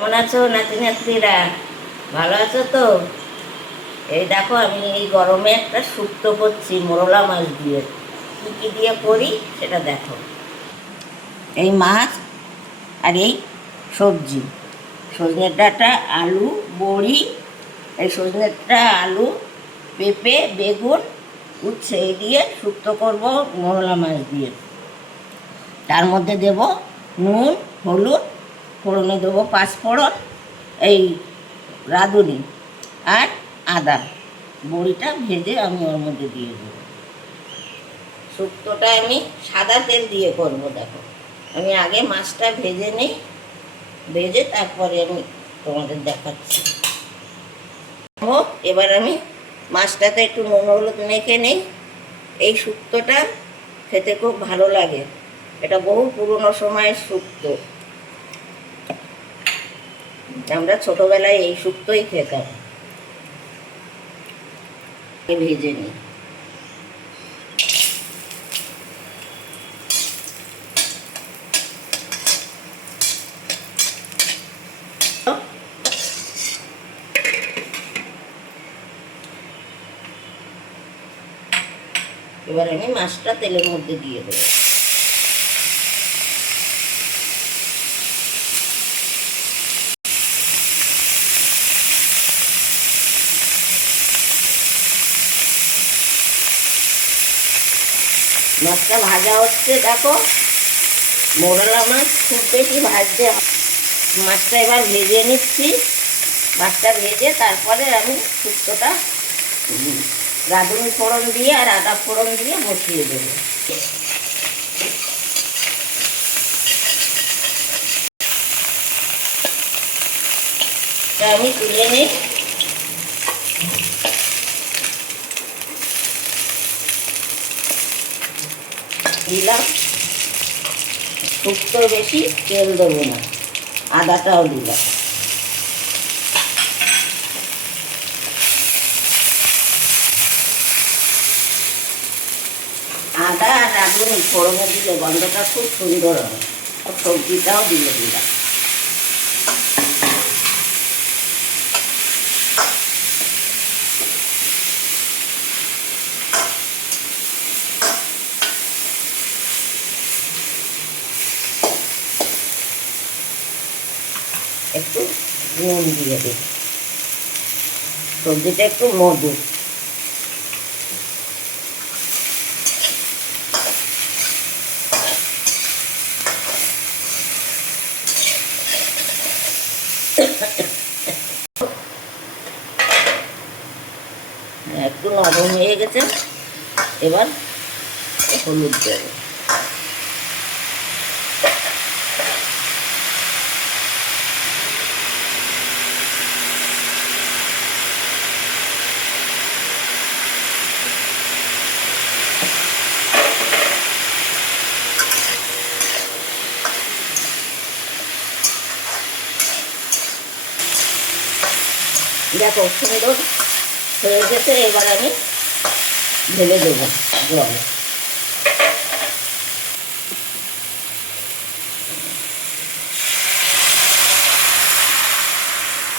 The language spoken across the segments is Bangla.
কেমন আছো নাতি নাতনিরা? ভালো আছো তো? এই দেখো, আমি এই গরমে একটা শুক্তো করছি মোরলা মাছ দিয়ে। কী কী দিয়ে করি সেটা দেখো। এই মাছ আর এই সবজি, সজনের ডাঁটা, আলু, বড়ি, এই সজনের ডাঁটা, আলু, পেঁপে, বেগুন, উচ্ছে, এই দিয়ে শুক্তো করব মোরলা মাছ দিয়ে। তার মধ্যে দেব নুন, হলুদ, ফোড়নে দেবো পাঁচফোড়ন, এই রাঁধুনি আর আদা। বড়িটা ভেজে আমি ওর মধ্যে দিয়ে দেবো। শুক্তোটা আমি সাদা তেল দিয়ে করব। দেখো, আমি আগে মাছটা ভেজে নিই, ভেজে তারপরে আমি তোমাদের দেখাচ্ছি। এবার আমি মাছটাতে একটু নুন হলুদ মেখে নিই। এই শুক্তোটা খেতে খুব ভালো লাগে, এটা বহু পুরনো সময়ের শুক্তো। আমরা ছোটবেলায় এই শুক্তোই খেতাম। ভেজে নিই। এবার আমি মাছটা তেলের মধ্যে দিয়ে দেবো। মাছটা ভাজা হচ্ছে, দেখো। মোরলা মাছ খুব বেশি ভাজতে হয়। মাছটা এবার ভেজে নিচ্ছি। মাছটা ভেজে তারপরে আমি শুক্তোটা রাঁধুনি ফোড়ন দিয়ে আর আদা ফোড়ন দিয়ে বসিয়ে দেবো। আমি তুলে নিই। দিলাম শুক্তো, বেশি তেল দেবো না, আদাটাও দিলাম। আদা আর রাঁধুনি ফোড়নে দিলে গন্ধটা খুব সুন্দর হয়। আর সবজিটাও দিলাম। একটু নুন দিয়ে দিই। সবজিটা একটু মধু। একটু নরম হয়ে গেছে, এবার হলুদ দেব। দেখো সুন্দর হয়ে গেছে। এবার আমি ঢেলে দেবো জল।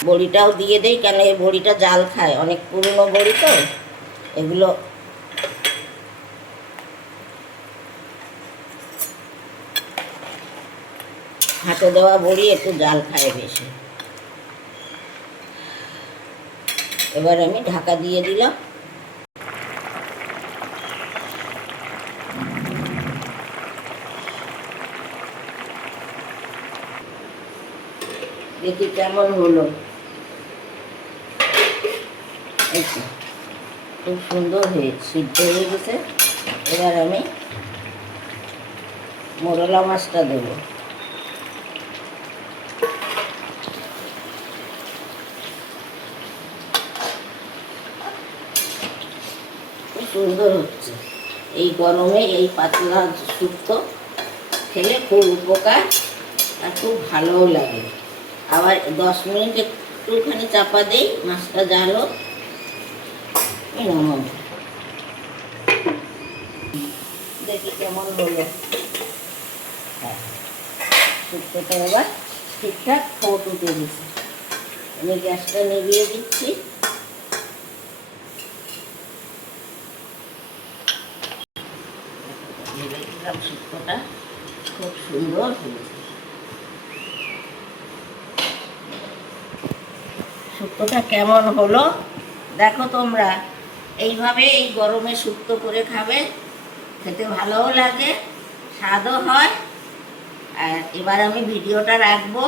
বড়িটাও দিয়ে দেই, কেন এই বড়িটা জাল খায়, অনেক পুরনো বড়ি তো। এগুলো হাতে দেওয়া বড়ি একটু জাল খায় বেশি। এবার আমি ঢাকা দিয়ে দিলাম। দেখি কেমন হলো। খুব সুন্দর সিদ্ধ হয়ে গেছে। এবার আমি মোরলা মাছটা দেবো। খুব সুন্দর হচ্ছে। এই গরমে এই পাতলা শুক্তো খেলে খুব উপকার আর খুব ভালোও লাগে। আবার 10 মিনিট একটুখানি চাপা দেই, মাছটা জাল হোক। দেখি কেমন হলো। হ্যাঁ, শুক্তোটা এবার ঠিকঠাক ফোট উঠে দিচ্ছে। আমি গ্যাসটা নিভিয়ে দিচ্ছি। ভেবেছিলাম শুক্তোটা খুব সুন্দর হয়েছে। শুক্তোটা কেমন হলো দেখো তোমরা। এইভাবে এই গরমে শুক্তো করে খাবে, খেতে ভালোও লাগে, স্বাদও হয়। আর এবার আমি ভিডিওটা রাখবো,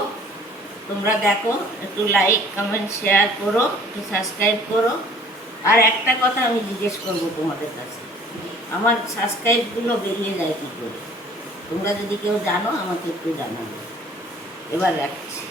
তোমরা দেখো, একটু লাইক কমেন্ট শেয়ার করো, একটু সাবস্ক্রাইব করো। আর একটা কথা আমি জিজ্ঞেস করবো তোমাদের কাছে, আমার সাবস্ক্রাইবগুলো বেরিয়ে যায় কী করে? তোমরা যদি কেউ জানো আমাকে একটু জানাবে। এবার রাখছি।